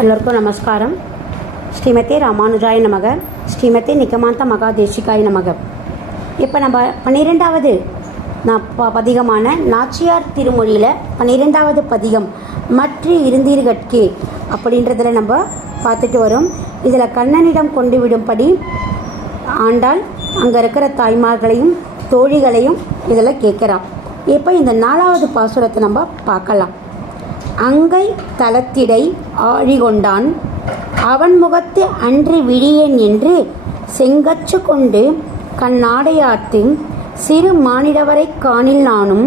எல்லோருக்கும் நமஸ்காரம். ஸ்ரீமதி ராமானுஜாய நமக. ஸ்ரீமதி நிகமாந்த மகாதேசிகாய நமக. இப்போ நம்ம பன்னிரெண்டாவது நான் ப பதிகமான நாச்சியார் திருமொழியில் பன்னிரெண்டாவது பதிகம் மற்ற இருந்தீர்கட்கே அப்படின்றதில் நம்ம பார்த்துட்டு வரோம். இதில் கண்ணனிடம் கொண்டு விடும்படி ஆண்டால் அங்கே இருக்கிற தாய்மார்களையும் தோழிகளையும் இதில் கேட்குறான் இப்போ இந்த நாலாவது பாசுரத்தை நம்ம பார்க்கலாம். அங்கை தலத்திடை ஆழிகொண்டான். அவன் முகத்து அன்று விழியேன் என்று செங்கச்சு கொண்டு கண்ணாடையாட்டு சிறு மானிடவரை காணில் நானும்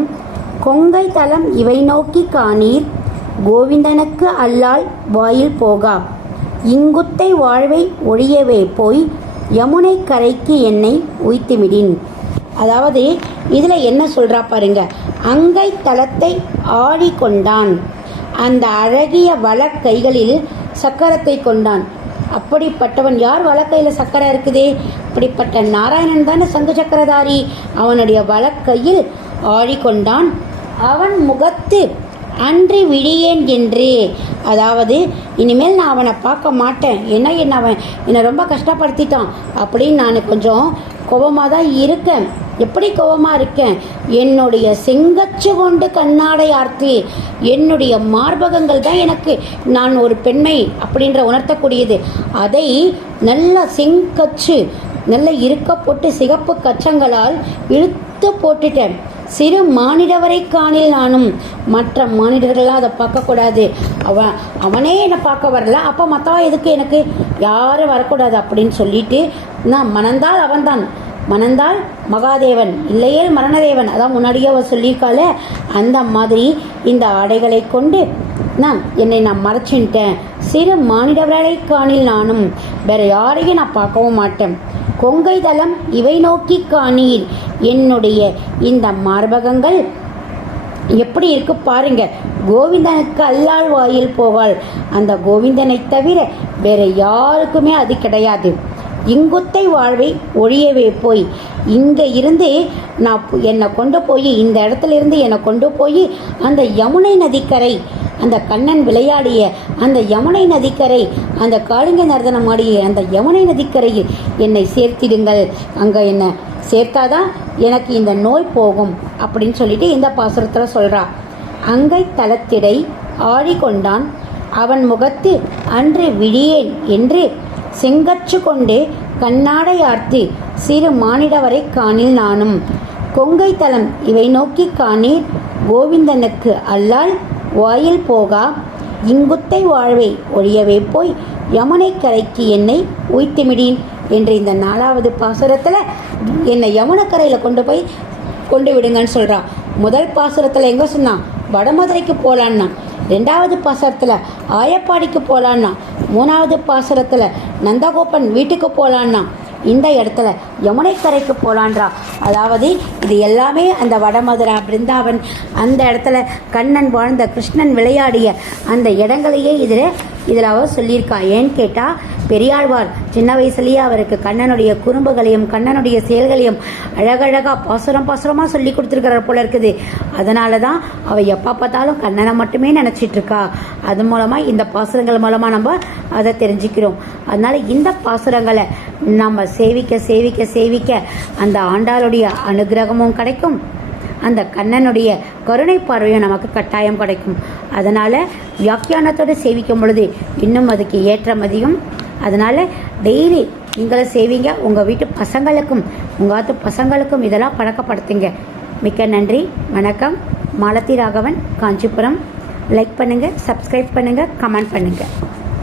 கொங்கை தலம் இவை நோக்கி காணீர் கோவிந்தனுக்கு அல்லால் வாயில் போகா. இங்குத்தை வாழ்வை ஒழியவே போய் யமுனை கரைக்கு என்னை உய்த்துமிடின் அதாவது இதில் என்ன சொல்கிறா பாருங்க அங்கை தலத்தை ஆடி கொண்டான் அந்த அழகிய வலக்கைகளில் சக்கரத்தை கொண்டான். அப்படிப்பட்டவன் யார் வழக்கையில் சக்கரம் இருக்குதே? அப்படிப்பட்ட நாராயணன் தானே சங்கு சக்கரதாரி. அவனுடைய வழக்கையில் ஆடிக்கொண்டான் அவன் முகத்து அன்று விழியேன் என்று. அதாவது இனிமேல் நான் அவனை பார்க்க மாட்டேன். ஏன்னா என்ன அவன்? என்னை ரொம்ப கஷ்டப்படுத்திட்டான். அப்படின்னு நான் கொஞ்சம் கோபமாக தான் இருக்கேன். எப்படி கோபமாக இருக்கேன்? என்னுடைய செங்கச்சு கொண்டு கண்ணாடை ஆர்த்தி என்னுடைய மார்பகங்கள் தான் எனக்கு நான் ஒரு பெண்மை அப்படின்ற உணர்த்தக்கூடியது. அதை நல்ல செங்கச்சு நல்ல இருக்க போட்டு சிகப்பு கச்சங்களால் இழுத்து போட்டுட்டேன். சிறு மானிடவரை காணில் நானும். மற்ற மானிடர்கள்லாம் அதை பார்க்கக்கூடாது. அவன் அவனே என்னை பார்க்க வரல. அப்போ மற்றவன் எதுக்கு எனக்கு? யாரும் வரக்கூடாது அப்படின்னு சொல்லிட்டு நான் மணந்தால் அவன்தான். மணந்தால் மகாதேவன் இல்லையேல் மரணதேவன். அதான் முன்னாடியே அவர் சொல்லியிருக்காள அந்த மாதிரி இந்த ஆடைகளை கொண்டு நான் என்னை நான் மறைச்சின்ட்டேன். சிறு மானிடவர்களை காணில் நானும் வேற யாரையும் நான் பார்க்கவும் மாட்டேன். கொங்கை தளம் இவை நோக்கி காணீர் என்னுடைய இந்த மார்பகங்கள் எப்படி இருக்கு பாருங்க. கோவிந்தனுக்கு அல்லாள் வாயில் போவாள். அந்த கோவிந்தனை தவிர வேற யாருக்குமே அது கிடையாது. இங்குத்தை வாழ்வை ஒழியவே போய். இங்கே இருந்து நான் என்னை கொண்டு போய் இந்த இடத்துல இருந்து என்னை கொண்டு போய் அந்த யமுனை நதிக்கரை அந்த கண்ணன் விளையாடிய அந்த யமுனை நதிக்கரை அந்த காளிங்க நர்தனம் ஆடிய அந்த யமுனை நதிக்கரையில் என்னை சேர்த்திடுங்கள். அங்கே என்னை சேர்த்தாதான் எனக்கு இந்த நோய் போகும் அப்படின்னு சொல்லிட்டு இந்த பாசுரத்தில் சொல்கிறா அங்கை தலத்திடை ஆடிக்கொண்டான். அவன் முகத்து அன்று விழியேன் என்று செங்கச்சு கண்ணாடை ஆர்த்தி சிறு மானிடவரை காணில் நானும். கொங்கை தலம் இவை நோக்கி காணீர் கோவிந்தனுக்கு அல்லால் வாயில் போகா. இங்குத்தை வாழ்வை ஒழியவே போய் யமுனை கரைக்கு என்னை உய்த்துமிடின் என்ற இந்த நாலாவது பாசுரத்தில் என்னை யமுனக்கரையில் கொண்டு போய் கொண்டு விடுங்கன்னு சொல்கிறான் முதல் பாசுரத்தில் எங்கே சொன்னான்? வடமதுரைக்கு போகலான்னா ரெண்டாவது பாசுரத்தில் ஆயப்பாடிக்கு போகலான்னா மூணாவது பாசுரத்தில் நந்தகோபன் வீட்டுக்கு போகலான்னா இந்த இடத்துல யமுனைக்கரைக்கு போகலான்றா அதாவது இது எல்லாமே அந்த வடமதுரா பிருந்தாவன் அந்த இடத்துல கண்ணன் வாழ்ந்த கிருஷ்ணன் விளையாடிய அந்த இடங்களையே இதில் இதில் அவ சொல்லியிருக்கா. ஏன்னு கேட்டால் பெரியாழ்வார். சின்ன வயசுலேயே அவருக்கு கண்ணனுடைய குறும்புகளையும் கண்ணனுடைய செயல்களையும் அழகழகாக பாசுரம் பாசுரமாக சொல்லி கொடுத்துருக்கிறார் போல இருக்குது. அதனால தான் அவள் எப்போ பார்த்தாலும் கண்ணனை மட்டுமே நினச்சிட்டு இருக்கா அது மூலமாக இந்த பாசுரங்கள் மூலமாக நம்ம அதை தெரிஞ்சுக்கிறோம். அதனால இந்த பாசுரங்களை நம்ம சேவிக்க சேவிக்க சேவிக்க அந்த ஆண்டாளுடைய அனுகிரகமும் கிடைக்கும். அந்த கண்ணனுடைய கருணை பார்வையும் நமக்கு கட்டாயம் கிடைக்கும். அதனால் வியாக்கியானத்தோடு சேவிக்கும் பொழுது இன்னும் அதுக்கு ஏற்றமதியும் அதனால் டெய்லி நீங்களும் செய்வீங்க. உங்கள் வீட்டு பசங்களுக்கும் உங்கள் ஆத்து பசங்களுக்கும் இதெல்லாம் பழக்கப்படுத்துங்க. மிக்க நன்றி. வணக்கம். மாலதி ராகவன் காஞ்சிபுரம். லைக் பண்ணுங்கள் சப்ஸ்கிரைப் பண்ணுங்கள் கமெண்ட் பண்ணுங்கள்